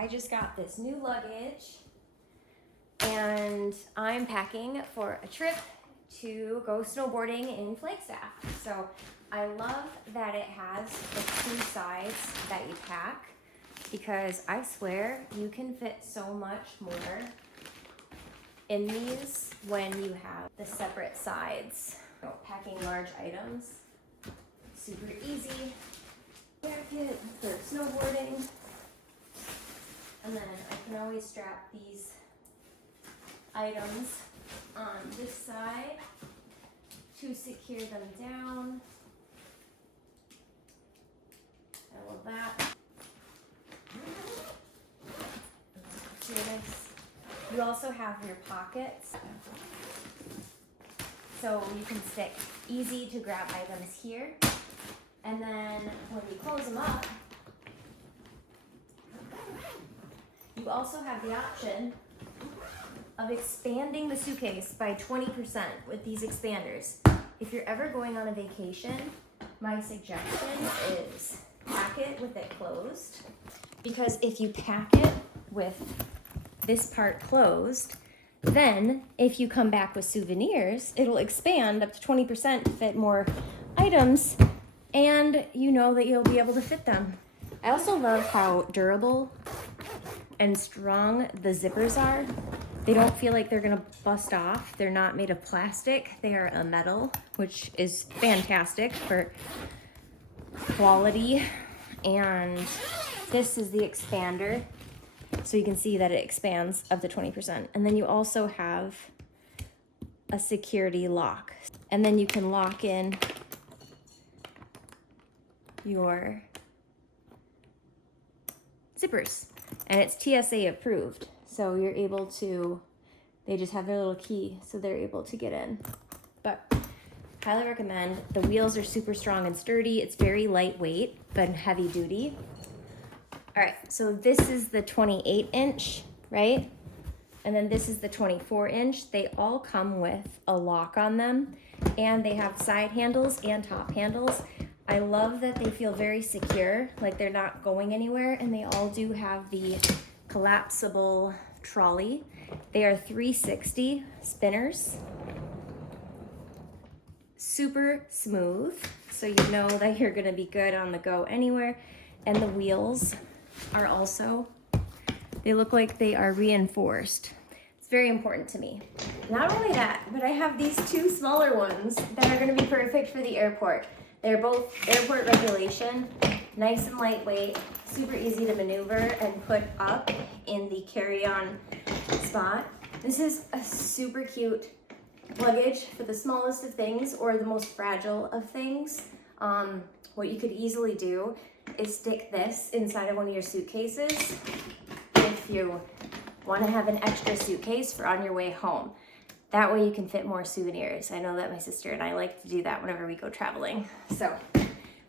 I just got this new luggage and I'm packing for a trip to go snowboarding in Flagstaff. So I love that it has the two sides that you pack, because I swear you can fit so much more in these when you have the separate sides. Packing large items, super easy. Jacket for snowboarding. And then I can always strap these items on this side to secure them down. I love that. Very nice. You also have your pockets, so you can stick easy to grab items here. And then when you close them up, you also have the option of expanding the suitcase by 20% with these expanders. If you're ever going on a vacation, my suggestion is pack it with it closed, because if you pack it with this part closed, then if you come back with souvenirs, it'll expand up to 20% to fit more items, and you know that you'll be able to fit them. I also love how durable and strong the zippers are. They don't feel like they're gonna bust off. They're not made of plastic, they are a metal, which is fantastic for quality. And this is the expander, so you can see that it expands up to 20%. And then you also have a security lock, and then you can lock in your zippers, and it's TSA approved, so you're able to, they just have their little key so they're able to get in. But highly recommend. The wheels are super strong and sturdy. It's very lightweight but heavy duty. All right, so this is the 28-inch, right? And then this is the 24-inch. They all come with a lock on them, and they have side handles and top handles. I love that they feel very secure, like they're not going anywhere, and they all do have the collapsible trolley. They are 360 spinners. Super smooth, so you know that you're gonna be good on the go anywhere. And the wheels are also, they look like they are reinforced. It's very important to me. Not only that, but I have these two smaller ones that are gonna be perfect for the airport. They're both airport regulation, nice and lightweight, super easy to maneuver and put up in the carry-on spot. This is a super cute luggage for the smallest of things or the most fragile of things. What you could easily do is stick this inside of one of your suitcases if you want to have an extra suitcase for on your way home. That way you can fit more souvenirs. I know that my sister and I like to do that whenever we go traveling. So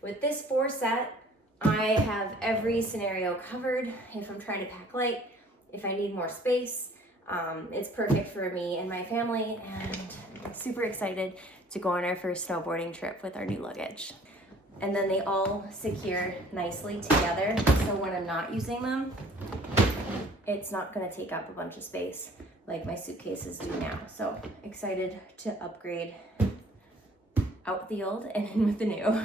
with this 4 set, I have every scenario covered. If I'm trying to pack light, if I need more space, it's perfect for me and my family, and I'm super excited to go on our first snowboarding trip with our new luggage. And then they all secure nicely together, so when I'm not using them, it's not gonna take up a bunch of space like my suitcases do now. So excited to upgrade out with the old and in with the new.